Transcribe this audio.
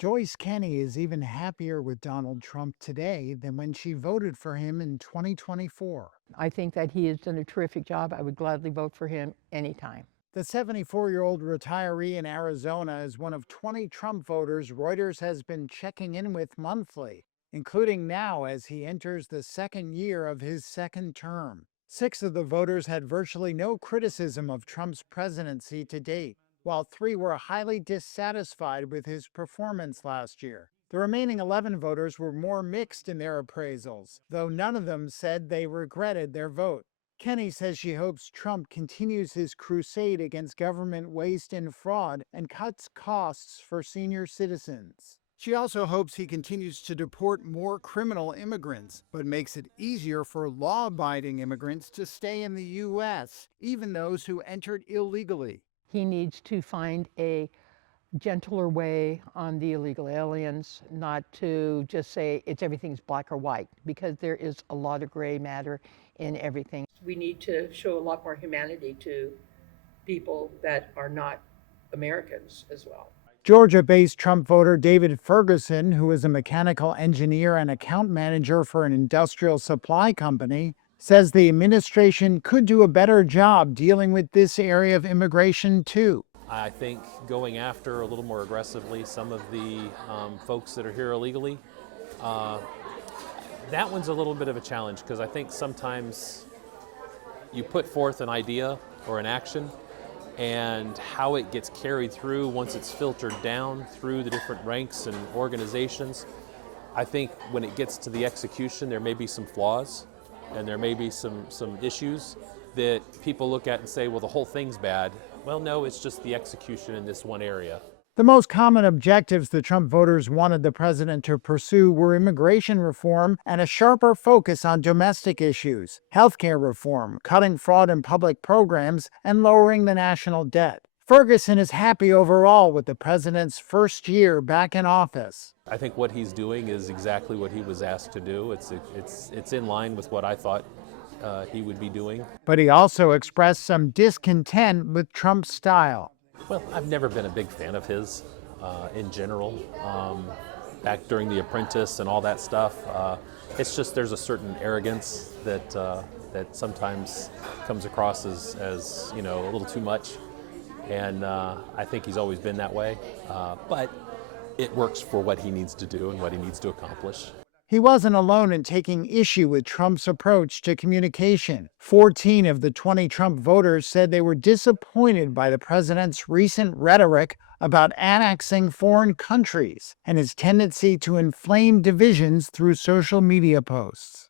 Joyce Kenney is even happier with Donald Trump today than when she voted for him in 2024. I think that he has done a terrific job. I would gladly vote for him anytime. The 74-year-old retiree in Arizona is one of 20 Trump voters Reuters has been checking in with monthly, including now as he enters the second year of his second term. Six of the voters had virtually no criticism of Trump's presidency to date, while three were highly dissatisfied with his performance last year. The remaining 11 voters were more mixed in their appraisals, though none of them said they regretted their vote. Kenney says she hopes Trump continues his crusade against government waste and fraud and cuts costs for senior citizens. She also hopes he continues to deport more criminal immigrants, but makes it easier for law-abiding immigrants to stay in the U.S., even those who entered illegally. He needs to find a gentler way on the illegal aliens, not to just say everything's black or white, because there is a lot of gray matter in everything. We need to show a lot more humanity to people that are not Americans as well. Georgia-based Trump voter David Ferguson, who is a mechanical engineer and account manager for an industrial supply company, says the administration could do a better job dealing with this area of immigration too. I think going after a little more aggressively some of the folks that are here illegally, that one's a little bit of a challenge because I think sometimes you put forth an idea or an action and how it gets carried through once it's filtered down through the different ranks and organizations. I think when it gets to the execution, there may be some flaws and there may be some issues that people look at and say, well, the whole thing's bad. Well, no, it's just the execution in this one area. The most common objectives the Trump voters wanted the president to pursue were immigration reform and a sharper focus on domestic issues, healthcare reform, cutting fraud in public programs, and lowering the national debt. Ferguson is happy overall with the president's first year back in office. I think what he's doing is exactly what he was asked to do. It's in line with what I thought he would be doing. But he also expressed some discontent with Trump's style. Well, I've never been a big fan of his in general. Back during The Apprentice and all that stuff, it's just there's a certain arrogance that sometimes comes across as a little too much, and I think he's always been that way. But it works for what he needs to do and what he needs to accomplish. He wasn't alone in taking issue with Trump's approach to communication. 14 of the 20 Trump voters said they were disappointed by the president's recent rhetoric about annexing foreign countries and his tendency to inflame divisions through social media posts.